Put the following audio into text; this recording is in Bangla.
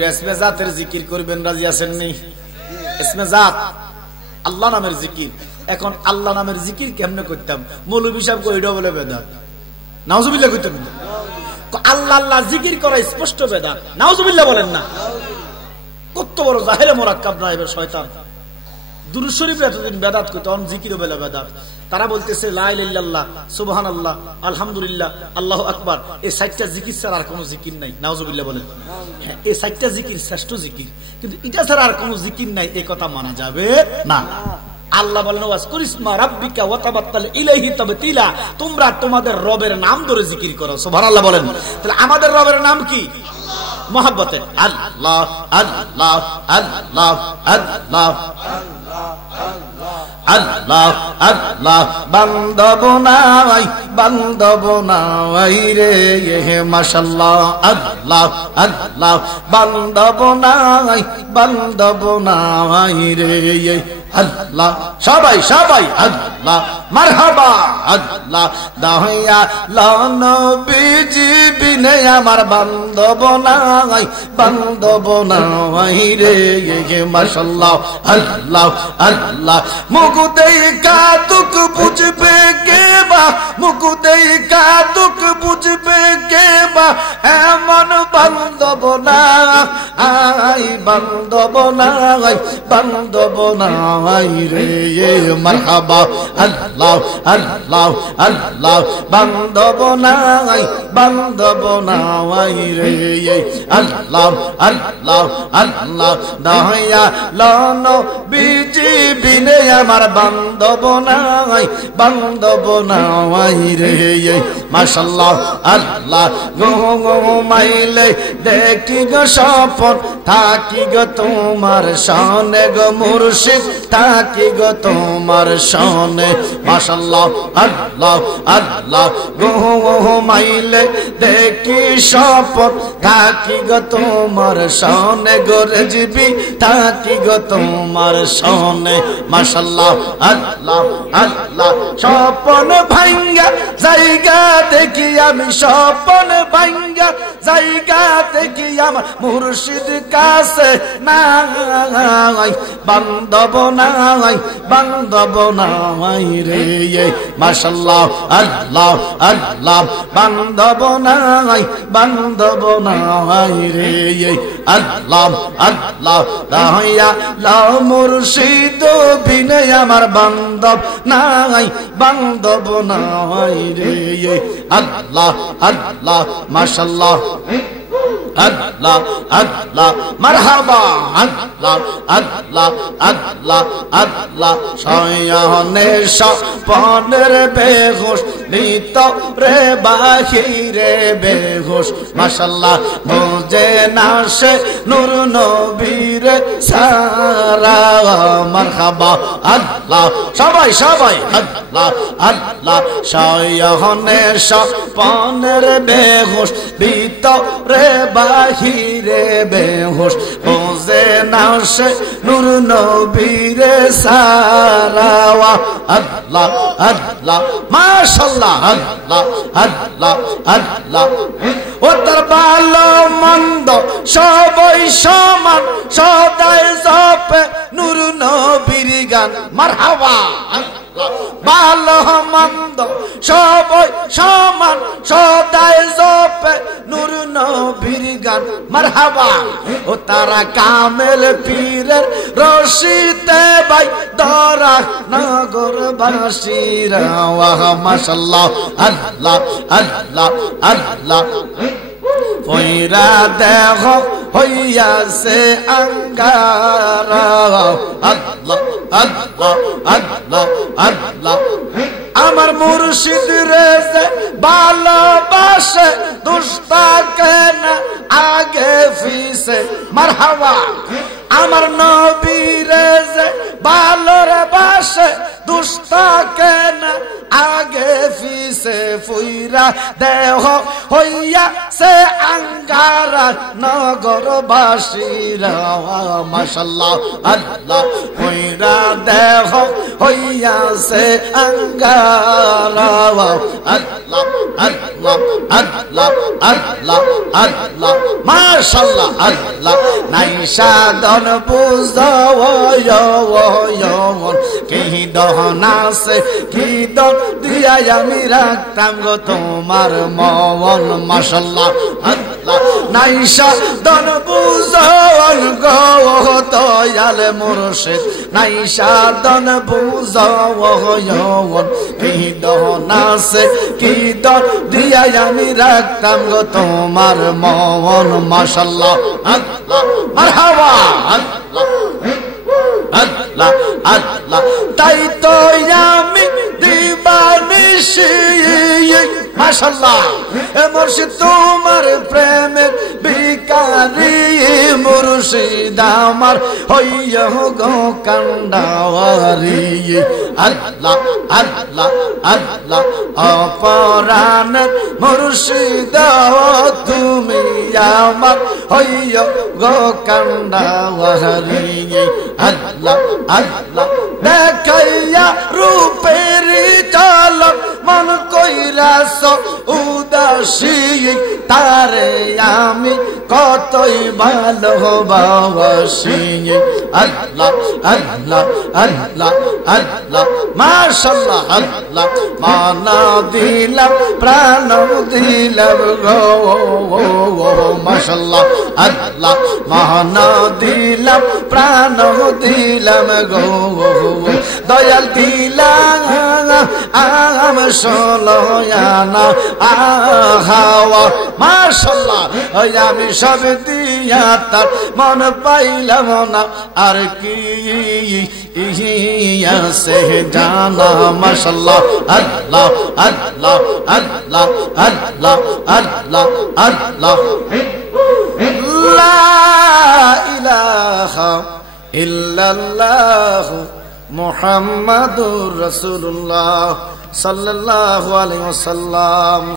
একটু ইসমে জাতের জিকির করবেন, রাজি আছেন নি? ইসমে জাত আল্লাহ নামের জিকির। এখন আল্লাহ নামের জিকির কেমনে করতাম? মৌলভী সাহেব কইটা বলে বেদাত, নাউজুবিল্লাহ কইতেন। আল্লাহ আল্লাহ জিকির করা স্পষ্ট বেদাত, নাউজুবিল্লাহ বলেন না? কত বড় জাহেলে মোরাক্কাব না এবার শয়তান। দুরূদ শরীফ এতদিন বেদাত কইতো, অন জিকিরও বেলা বেদাত। তারা বলতেছে লা ইলাহা ইল্লাল্লাহ, সুবহানাল্লাহ, আলহামদুলিল্লাহ, আল্লাহু আকবার। এই 4টা জিকির ছাড়া আর কোনো জিকির নাই, নাউজুবিল্লাহ বলেন? হ্যাঁ, এই 4টা জিকির শ্রেষ্ঠ জিকির, কিন্তু এটা ছাড়া আর কোনো জিকির নাই, এই কথা মানা যাবে না। আল্লাহ বলেন ওয়াজকুর ইসমা রাব্বিকা ওয়া তাবাত্তাল ইলাইহি তাবতিলা, তোমরা তোমাদের রবের নাম ধরে জিকির করো। সুবহানাল্লাহ বলেন। তাহলে আমাদের রবের নাম কি? মহব্বতে আল্লাহ আল্লাহ আল্লাহ আল্লাহ আল্লাহ আল্লাহ। বান্দবনাই বান্দবনাই রে মাশাআল্লাহ, আল্লাহ আল্লাহ। বান্দবনাই বান্দবনাই রে আল্লাহ। সবাই সবাই আল্লাহ মারহাবা আল্লাহ। দাহিয়া নবীজি বিনে আমার বান্ধব নাই, বান্ধব নাই রে মাশাআল্লাহ, আল্লাহ আল্লাহ। মুকুদেই কাতুক বুঝবে কে বা, মুকুদেই কাতুক বুঝবে কে বা, এমন বান্ধব নাই, বান্ধব নাই, বান্ধব নাই রে মারহাবা আল্লাহ আল্লাহ আল্লাহ। বান্ধব নাই, বান্ধব নাই রে আল্লাহ আল্লাহ আল্লাহ। দাহিয়া নবীজি বিনে আমার বান্ধব নাই, বান্ধব নাই রে মাশাআল্লাহ আল্লাহ। ঘুমাইলে দেখি গো স্বপন, থাকি গো তোমার শানে গো মুর্শিদ, থাকি গো তোমার শানে মাশাআল্লাহ আল্লাহ আল্লাহ। ঘুমাইলে দেখি স্বপন, থাকি গো তোমার শানে গো রেজবি, থাকি গো তোমার শানে মাশাআল্লাহ আল্লাহ আল্লাহ। স্বপন ভাঙ্গা জায়গা দেখি আমি, স্বপন ভাঙ্গা জায়গা দেখি আমার মুর্শিদ কাছে নাই, বান্ধব নাই, বান্ধব নাই রে মাশাআল্লাহ আল্লাহ আল্লাহ। বান্ধব নাই, বান্ধব নাই রে আল্লাহ আল্লাহ। দাহিয়া লাও মুর্শিদ বিনে আমার বান্ধব নাই, বান্ধব নাই রে আল্লাহ আল্লাহ মাশাআল্লাহ আল্লাহ আল্লাহ মারহাবা আল্লাহ আল্লাহ আল্লাহ আল্লাহ। শয়নে স্বপনের বেহুশ, নিত রে বাহিরে বেহুশ মাশাআল্লাহ। বুঝে না সে নূর নবীর সারা মারহাবা আল্লাহ। সবাই সবাই আল্লাহ আল্লাহ। শয়নে স্বপনের বেহুশ, ভিতরে বাহিরে বেহুশ, বুঝে না সে নূর নবীরে সারা আল্লাহ আল্লাহ মাশাআল্লাহ আল্লাহ আল্লাহ আল্লাহ। ও তার ভালো মন্দ সবাই সমান, সদাই জপে নূর নবীর গান মারহাবা। ভালো মন্দ সবাই সমান, সদাই জপে নূর নবীর গান মারহাবা। ও তারা কামেল পীরের রশিতে ভাই দরা নগর বাসীরা মাশাআল্লাহ আল্লাহ আল্লাহ আল্লাহ। পয়রা দেহ হইয়াছে আঙ্গারা আল্লাহ আল্লাহ আল্লাহ আল্লাহ। আমার মুর্শিদ রে যে ভালোবাসে, দুস্তাকে না আগে ফিসে মারহাবা। আমার নবী রে যে ভালোবাসে, দুষ্টাকে না আগে ফিসে ফুইরা দেহ হইয়া সে আঙ্গারা নগরবাসীরা মাশাআল্লাহ আল্লাহ ফুইরা দেহ হইয়া সে আঙ্গারা আল্লাহ আল্লাহ আল্লাহ আল্লাহ আল্লাহ মাশাআল্লাহ আল্লাহ নাই সাধন বুঝাও কি দহনাসে কি দন দিয়া আমি রাখতাম গো তোমার মন মাশাআল্লাহ আল্লাহ নাই সাধন বুঝাও গো দয়াল মুর্শিদ নাই সাধন বুঝাও কি দহনাসে কি দন দিয়া আমি রাখতাম গো তোমার মন মাশাআল্লাহ আল্লাহ মারহাবা আল্লাহ আল্লাহ আল্লাহ তাই তো আমি দিবানিশি মাশাআল্লাহ এ মুর্শিদ তোমার প্রেমের ভিখারি মুর্শিদ আমার হইয়া গো কান্ডাওয়ারি আল্লাহ আল্লাহ আল্লাহ অপরাণের মুর্শিদ তুমি আমার হইয়া গো কান্ডাওয়ারি আল্লাহ আল্লাহ দেখাইয়া রূপের চলন মন কইরাস উদাসী তারে আমি কতই ভালোবাসি আল্লাহ আল্লাহ আল্লাহ আল্লাহ মাশাআল্লাহ আল্লাহ মানা দিলাম প্রাণ দিলাম গো মাশাআল্লাহ আল্লাহ মানা দিলাম প্রাণ দিলাম গো দয়াল দিলাম আম সলয়ানা আহাওয়া মাশাআল্লাহ আমি সব দিয়া তার মন পাইলাম না আর কি আছে জানা মাশাআল্লাহ আল্লাহ আল্লাহ আল্লাহ আল্লাহ আল্লাহ আল্লাহ লা ইলাহা ইল্লাল্লাহ মুহাম্মাদুর রাসূলুল্লাহ সাল্লাল্লাহু আলাইহি ওয়াসাল্লাম।